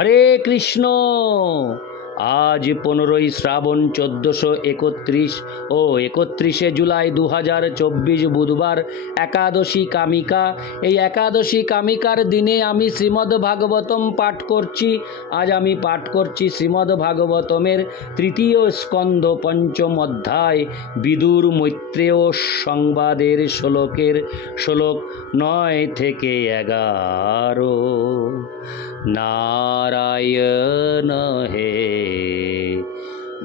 হরে কৃষ্ণ। আজ 15ই শ্রাবণ 1431 ও 31শে জুলাই 2024 বুধবার একাদশী কামিকা। এই একাদশী কামিকার দিনে আমি শ্রীমদ্ ভাগবতম পাঠ করছি। আজ আমি পাঠ করছি শ্রীমদ্ ভাগবতমের 3য় স্কন্ধ 5ম অধ্যায় বিদুর মৈত্রেয় সংবাদের শ্লোক 9 থেকে 11। नारायण हे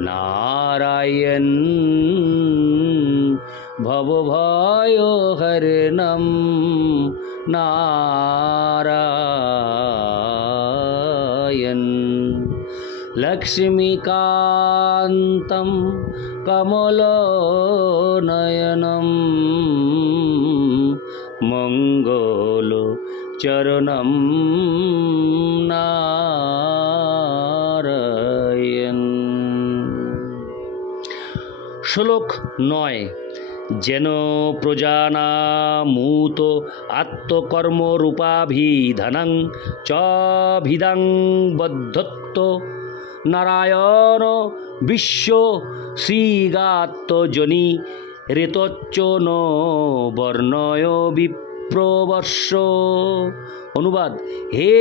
नारायण भवभय हरणं नारायण लक्ष्मीकान्तं कमलनयनं मंगल चरणं नारायण। श्लोक 9। जेन प्रजानामूत आत्मकर्मरूपाभिधानं च भिदां बद्धत्तो नारायण विश्व श्रीगात्तजनी ऋतोच्च न वर्णय প্রবর্ষ। অনুবাদ: হে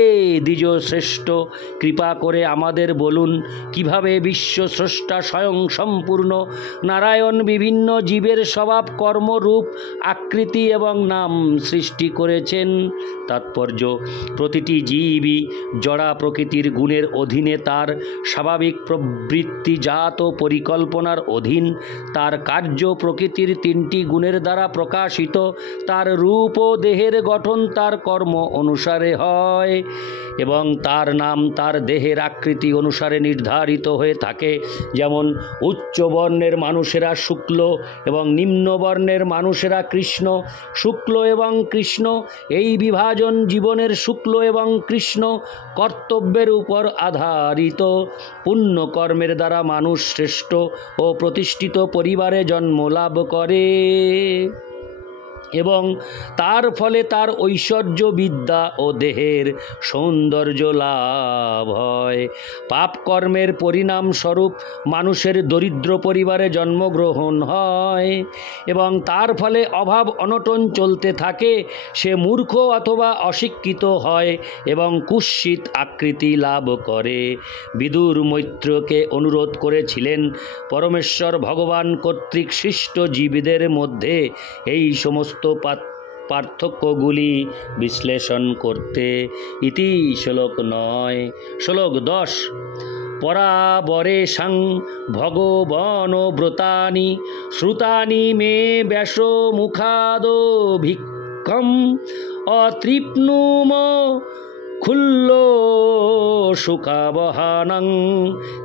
দ্বিজ শ্রেষ্ঠ, কৃপা করে আমাদের বলুন কিভাবে বিশ্ব স্রষ্টা স্বয়ং সম্পূর্ণ নারায়ণ বিভিন্ন জীবের স্বভাব, কর্মরূপ, আকৃতি এবং নাম সৃষ্টি করেছেন। তাৎপর্য: প্রতিটি জীবই জড়া প্রকৃতির গুণের অধীনে, তার স্বাভাবিক প্রবৃত্তিজাত পরিকল্পনার অধীন। তার কার্য প্রকৃতির 3টি গুণের দ্বারা প্রকাশিত। তার রূপ ও দেহের গঠন তার কর্ম অনুসারে হয় এবং তার নাম তার দেহের আকৃতি অনুসারে নির্ধারিত হয়ে থাকে। যেমন উচ্চ বর্ণের মানুষেরা শুক্ল এবং নিম্ন বর্ণের মানুষেরা কৃষ্ণ। শুক্ল এবং কৃষ্ণ এই বিভাজন জীবনের শুক্ল এবং কৃষ্ণ কর্তব্যের উপর আধারিত। পুণ্য কর্মের দ্বারা মানুষ শ্রেষ্ঠ ও প্রতিষ্ঠিত পরিবারে জন্ম লাভ করে এবং তার ফলে তার ঐশ্বর্য, বিদ্যা ও দেহের সৌন্দর্য লাভ হয়। পাপ কর্মের পরিণামস্বরূপ মানুষের দরিদ্র পরিবারে জন্মগ্রহণ হয় এবং তার ফলে অভাব অনটন চলতে থাকে। সে মূর্খ অথবা অশিক্ষিত হয় এবং কুৎসিত আকৃতি লাভ করে। বিদুর মৈত্রকে অনুরোধ করেছিলেন পরমেশ্বর ভগবান কর্তৃক সৃষ্ট জীবদের মধ্যে এই সমস্ত পার্থক্যগুলি বিশ্লেষণ করতে। ইতি শ্লোক 9। শ্লোক 10। পরাবরেশাং ভগবনব্রতানি শ্রুতানি মে ব্যাস মুখাদভিক্ষম অতৃপ্নুম খুল্ল সুখাবহানং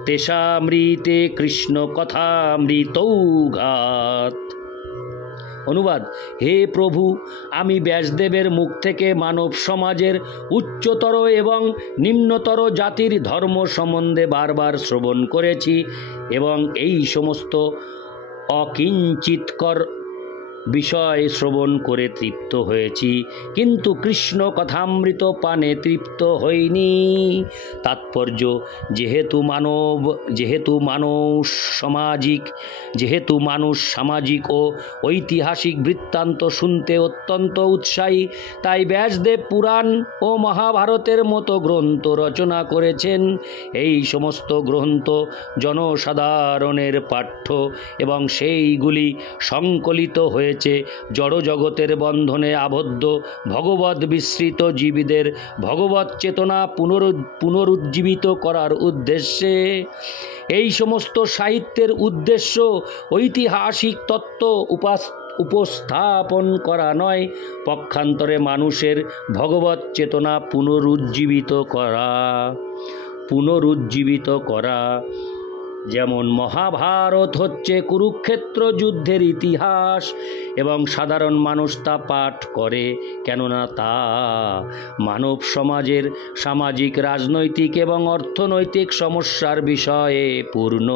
তেষামৃতে কৃষ্ণ কথামৃতৌঘাত। অনুবাদ: হে প্রভু, আমি ব্যাসদেবের মুখ থেকে মানব সমাজের উচ্চতর এবং নিম্নতর জাতির ধর্ম সম্বন্ধে বারবার শ্রবণ করেছি এবং এই সমস্ত অকিঞ্চিৎকর বিষয় শ্রবণ করে তৃপ্ত হয়েছি, কিন্তু কৃষ্ণ কথামৃত পানে তৃপ্ত হইনি। তাৎপর্য: যেহেতু মানুষ সামাজিক ও ঐতিহাসিক বৃত্তান্ত শুনতে অত্যন্ত উৎসাহী, তাই ব্যাসদেব পুরাণ ও মহাভারতের মতো গ্রন্থ রচনা করেছেন। এই সমস্ত গ্রন্থ জনসাধারণের পাঠ্য এবং সেইগুলি সংকলিত হয়েছে জড়জগতের বন্ধনে আবদ্ধ ভগবৎ বিস্মৃত জীবদের ভগবৎ চেতনা পুনরুজ্জীবিত করার উদ্দেশ্যে। এই সমস্ত সাহিত্যের উদ্দেশ্য ঐতিহাসিক তত্ত্ব উপস্থাপন করা নয়, পক্ষান্তরে মানুষের ভগবৎ চেতনা পুনরুজ্জীবিত করা। যেমন মহাভারত হচ্ছে কুরুক্ষেত্র যুদ্ধের ইতিহাস এবং সাধারণ মানুষ তা পাঠ করে, কেননা তা মানব সমাজের সামাজিক, রাজনৈতিক এবং অর্থনৈতিক সমস্যার বিষয়ে পূর্ণ।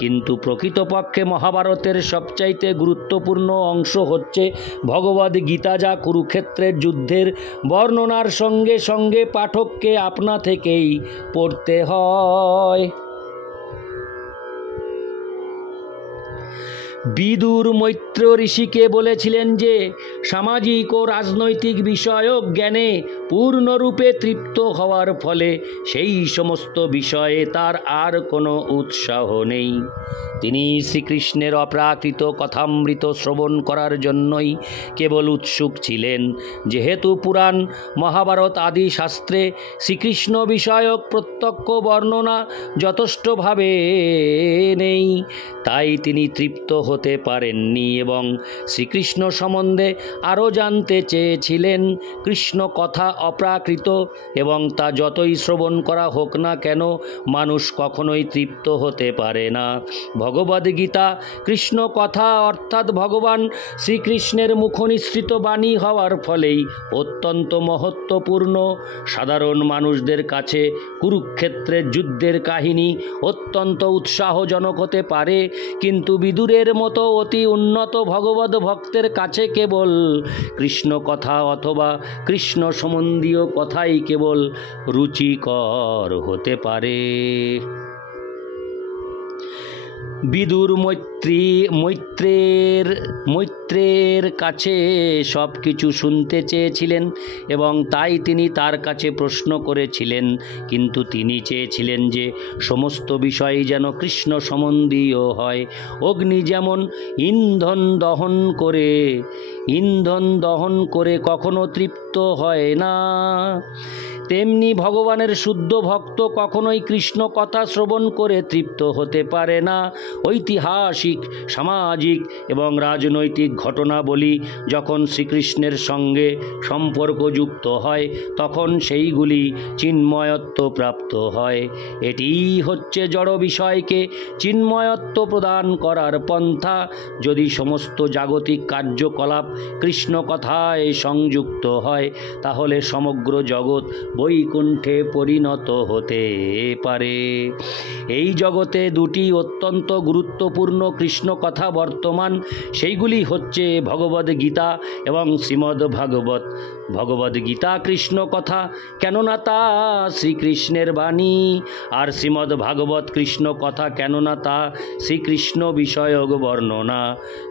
কিন্তু প্রকৃতপক্ষে মহাভারতের সবচাইতে গুরুত্বপূর্ণ অংশ হচ্ছে ভগবদ গীতা, যা কুরুক্ষেত্রের যুদ্ধের বর্ণনার সঙ্গে সঙ্গে পাঠককে আপনা থেকেই পড়তে হয়। বিদুর মৈত্র ঋষিকে বলেছিলেন যে সামাজিক ও রাজনৈতিক বিষয়ক জ্ঞানে পূর্ণরূপে তৃপ্ত হওয়ার ফলে সেই সমস্ত বিষয়ে তার আর কোনো উৎসাহ নেই। তিনি শ্রীকৃষ্ণের অপ্রাকৃত কথামৃত শ্রবণ করার জন্যই কেবল উৎসুক ছিলেন। যেহেতু পুরাণ, মহাভারত আদি শাস্ত্রে শ্রীকৃষ্ণ বিষয়ক প্রত্যক্ষ বর্ণনা যথেষ্টভাবে নেই, তাই তিনি তৃপ্ত হতে পারেননি এবং শ্রীকৃষ্ণ সম্বন্ধে আরও জানতে চেয়েছিলেন। কৃষ্ণ কথা অপ্রাকৃত এবং তা যতই শ্রবণ করা হোক না কেন, মানুষ কখনোই তৃপ্ত হতে পারে না। ভগবদ্গীতা কৃষ্ণ কথা অর্থাৎ ভগবান শ্রীকৃষ্ণের মুখনিসৃত বাণী হওয়ার ফলেই অত্যন্ত মহত্বপূর্ণ। সাধারণ মানুষদের কাছে কুরুক্ষেত্রের যুদ্ধের কাহিনী অত্যন্ত উৎসাহজনক হতে পারে, কিন্তু বিদুরের মতো অতি উন্নত ভগবদ ভক্তের কাছে কেবল কৃষ্ণ কথা অথবা কৃষ্ণ সম্বন্ধীয় কথাই কেবল রুচিকর হতে পারে। বিদুর মৈত্রের কাছে সব কিছু শুনতে চেয়েছিলেন এবং তাই তিনি তার কাছে প্রশ্ন করেছিলেন, কিন্তু তিনি চেয়েছিলেন যে সমস্ত বিষয়ই যেন কৃষ্ণ সম্বন্ধীয় হয়। অগ্নি যেমন ইন্ধন দহন করে কখনো তৃপ্ত হয় না, তেমনি ভগবানের শুদ্ধ ভক্ত কখনোই কৃষ্ণ কথা শ্রবণ করে তৃপ্ত হতে পারে না। ঐতিহাসিক, সামাজিক এবং রাজনৈতিক ঘটনাবলী যখন শ্রীকৃষ্ণের সঙ্গে সম্পর্কযুক্ত হয়, তখন সেইগুলি চিন্ময়ত্ব প্রাপ্ত হয়। এটিই হচ্ছে জড় বিষয়কে চিন্ময়ত্ব প্রদান করার পন্থা। যদি সমস্ত জাগতিক কার্যকলাপ কৃষ্ণ কথায় সংযুক্ত হয়, তাহলে সমগ্র জগৎ বৈকুণ্ঠে পরিণত হতে পারে। এই জগতে দুটি অত্যন্ত গুরুত্বপূর্ণ কৃষ্ণ কথা বর্তমান, সেইগুলি হচ্ছে ভগবদ গীতা এবং শ্রীমদ্ ভাগবত। ভগবদ গীতা কৃষ্ণ কথা, কেননা তা শ্রীকৃষ্ণের বাণী, আর শ্রীমদ্ ভাগবত কৃষ্ণ কথা, কেননা তা শ্রীকৃষ্ণ বিষয়ক বর্ণনা।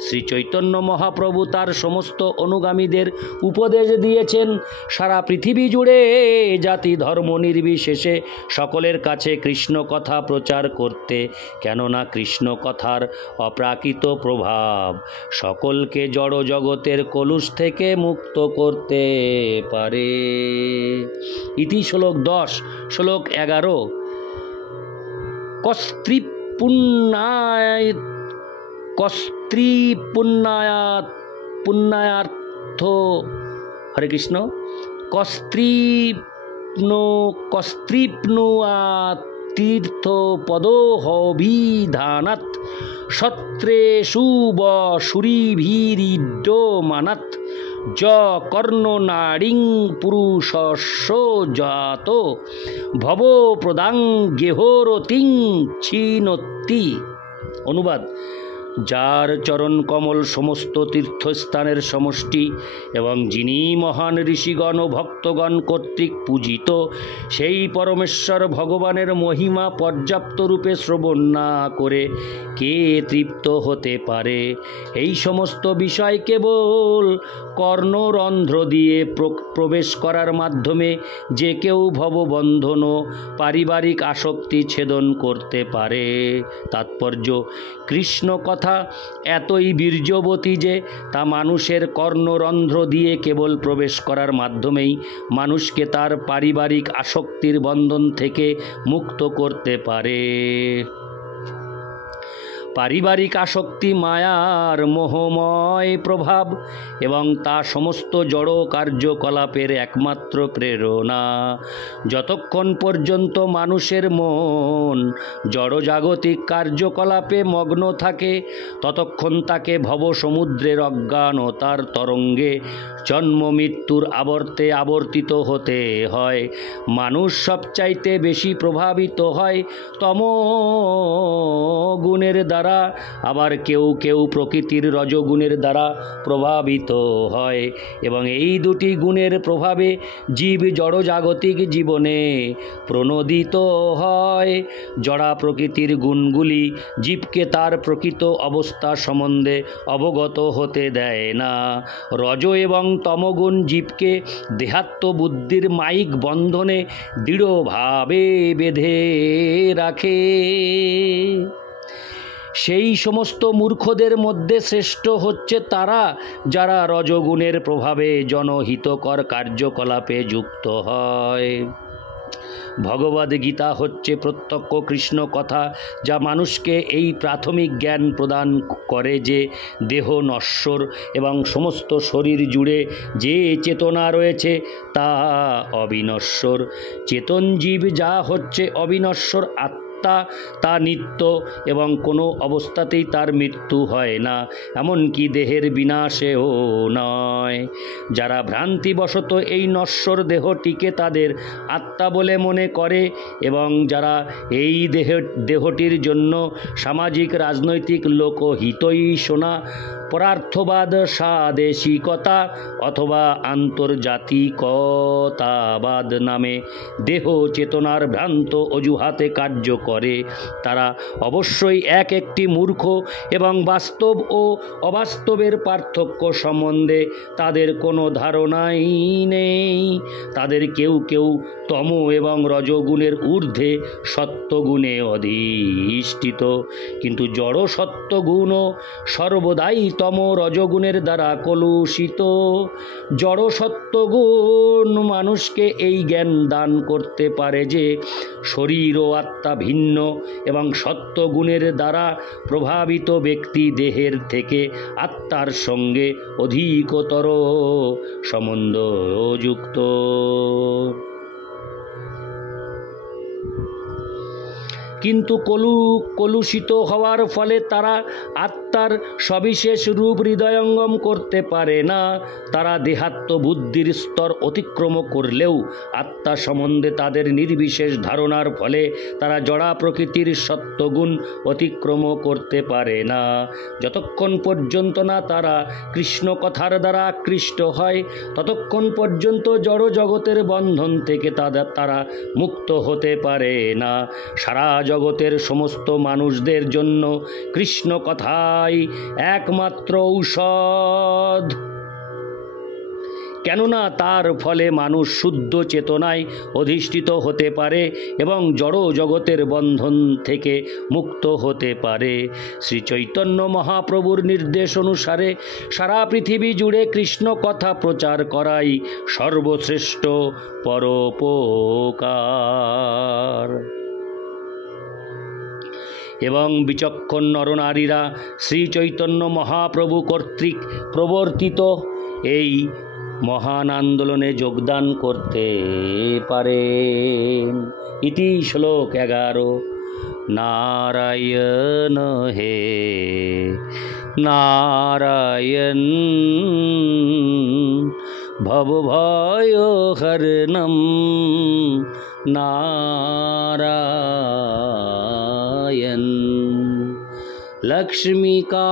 শ্রী চৈতন্য মহাপ্রভু তার সমস্ত অনুগামীদের উপদেশ দিয়েছেন সারা পৃথিবী জুড়ে জাতি ধর্ম নির্বিশেষে সকলের কাছে কৃষ্ণ কথা প্রচার করতে, কেননা কৃষ্ণ কথার অপ্রাকৃত প্রভাব সকলকে জড় জগতের কলুষ থেকে মুক্ত করতে পারে। ইতি শ্লোক 10। শ্লোক 11। পুণ্যার্থ হরে কৃষ্ণ। কস্ত্রীপ্নুয়াতীর্থ পদোহবিধানাৎ সত্রেষু বসুরিভিরিড্যমানাৎ য কর্ণনাড়িং পুরুষস্য জাত ভব প্রদাং গেহরতিং ছিনত্তি। অনুবাদ: যার চরণ কমল সমস্ত তীর্থস্থানের সমষ্টি এবং যিনি মহান ঋষিগণ ও ভক্তগণ কর্তৃক পূজিত, সেই পরমেশ্বর ভগবানের মহিমা পর্যাপ্ত রূপে শ্রবণ না করে কে তৃপ্ত হতে পারে? এই সমস্ত বিষয় কেবল কর্ণরন্ধ্র দিয়ে প্রবেশ করার মাধ্যমে যে কেউ ভববন্ধন ও পারিবারিক আসক্তি ছেদন করতে পারে। তাৎপর্য: কৃষ্ণ কথা এতই বীর্যবতী যে তা মানুষের কর্ণরন্ধ্র দিয়ে কেবল প্রবেশ করার মাধ্যমেই মানুষকে তার পারিবারিক আসক্তির বন্ধন থেকে মুক্ত করতে পারে। পারিবারিক আসক্তি, মায়ার মোহময় প্রভাব এবং তা সমস্ত জড় কার্যকলাপের একমাত্র প্রেরণা। যতক্ষণ পর্যন্ত মানুষের মন জড়জাগতিক কার্যকলাপে মগ্ন থাকে ততক্ষণ তাকে ভবসমুদ্রের অজ্ঞানতার তরঙ্গে জন্ম মৃত্যুর আবর্তে আবর্তিত হতে হয়। মানুষ সবচাইতে বেশি প্রভাবিত হয় তমগুণের দ্বারা, আবার কেউ কেউ প্রকৃতির রজগুণের দ্বারা প্রভাবিত হয়, এবং এই দুটি গুণের প্রভাবে জীব জড়জাগতিক জীবনে প্রণোদিত হয়। জড়া প্রকৃতির গুণগুলি জীবকে তার প্রকৃত অবস্থা সম্বন্ধে অবগত হতে দেয় না। রজ এবং তমগুণ জীবকে দেহাত্মবুদ্ধির মায়িক বন্ধনে দৃঢ়ভাবে বেঁধে রাখে। সেই সমস্ত মূর্খদের মধ্যে শ্রেষ্ঠ হচ্ছে তারা যারা রজগুণের প্রভাবে জনহিতকর কার্যকলাপে যুক্ত হয়। ভগবদ্গীতা হচ্ছে প্রত্যক্ষ কৃষ্ণ কথা, যা মানুষকে এই প্রাথমিক জ্ঞান প্রদান করে যে দেহ নশ্বর এবং সমস্ত শরীর জুড়ে যে চেতনা রয়েছে তা অবিনশ্বর। চেতন জীব যা হচ্ছে অবিনশ্বর আত্মা, তা নিত্য এবং কোনো অবস্থাতেই তার মৃত্যু হয় না, এমনকি দেহের বিনাশেও নয়। যারা ভ্রান্তিবশত এই নশ্বর দেহটিকে তাদের আত্মা বলে মনে করে এবং যারা এই দেহটির জন্য সামাজিক রাজনৈতিক লোকহিতৈষণা, পরার্থবাদ, স্বাদেশিকতা অথবা আন্তর্জাতিকতাবাদ নামে দেহ চেতনার ভ্রান্ত অজুহাতে কার্য করে, তারা অবশ্যই একটি মূর্খ এবং বাস্তব ও অবাস্তবের পার্থক্য সম্বন্ধে তাদের কোনো ধারণাই নেই। তাদের কেউ কেউ তম এবং রজগুণের ঊর্ধ্বে সত্যগুণে অধিষ্ঠিত, কিন্তু জড় সত্যগুণও সর্বদাই তম রজগুণের দ্বারা কলুষিত। জড় সত্যগুণ মানুষকে এই জ্ঞান দান করতে পারে যে শরীর ও আত্মা ভিন্ন এবং সত্যগুণের দ্বারা প্রভাবিত ব্যক্তি দেহের থেকে আত্মার সঙ্গে অধিকতর সম্বন্ধযুক্ত। কিন্তু কলুষিত হওয়ার ফলে তারা আত্মার সবিশেষ রূপ হৃদয়ঙ্গম করতে পারে না। তারা দেহাত্মবুদ্ধির স্তর অতিক্রম করলেও আত্মা সম্বন্ধে তাদের নির্বিশেষ ধারণার ফলে তারা জড়া প্রকৃতির সত্যগুণ অতিক্রম করতে পারে না। যতক্ষণ পর্যন্ত না তারা কৃষ্ণ কথার দ্বারা আকৃষ্ট হয় ততক্ষণ পর্যন্ত জড় জগতের বন্ধন থেকে তারা মুক্ত হতে পারে না। সারা জগতের সমস্ত মানুষদের জন্য কৃষ্ণ কথাই একমাত্র ঔষধ, কেননা তার ফলে মানুষ শুদ্ধ চেতনায় অধিষ্ঠিত হতে পারে এবং জড় জগতের বন্ধন থেকে মুক্ত হতে পারে। শ্রী চৈতন্য মহাপ্রভুর নির্দেশ অনুসারে সারা পৃথিবী জুড়ে কৃষ্ণ কথা প্রচার করাই সর্বশ্রেষ্ঠ পরোপকার। এবং বিচক্ষণ নরনারীরা শ্রী চৈতন্য মহাপ্রভু কর্তৃক প্রবর্তিত এই মহান আন্দোলনে যোগদান করতে পারে। ইতি শ্লোক 11। নারায়ণ হে নারায়ণ ভবভয়হরণম নারায়ণ লক্ষ্মীকান্तं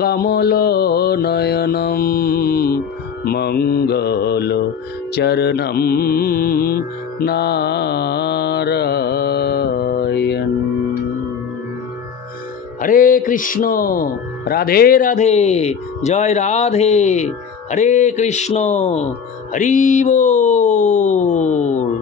কমলনয়নম মঙ্গলচরণম নারায়ণ। হরে কৃষ্ণ, রাধে রাধে, জয় রাধে, হরে কৃষ্ণ, হরি বল।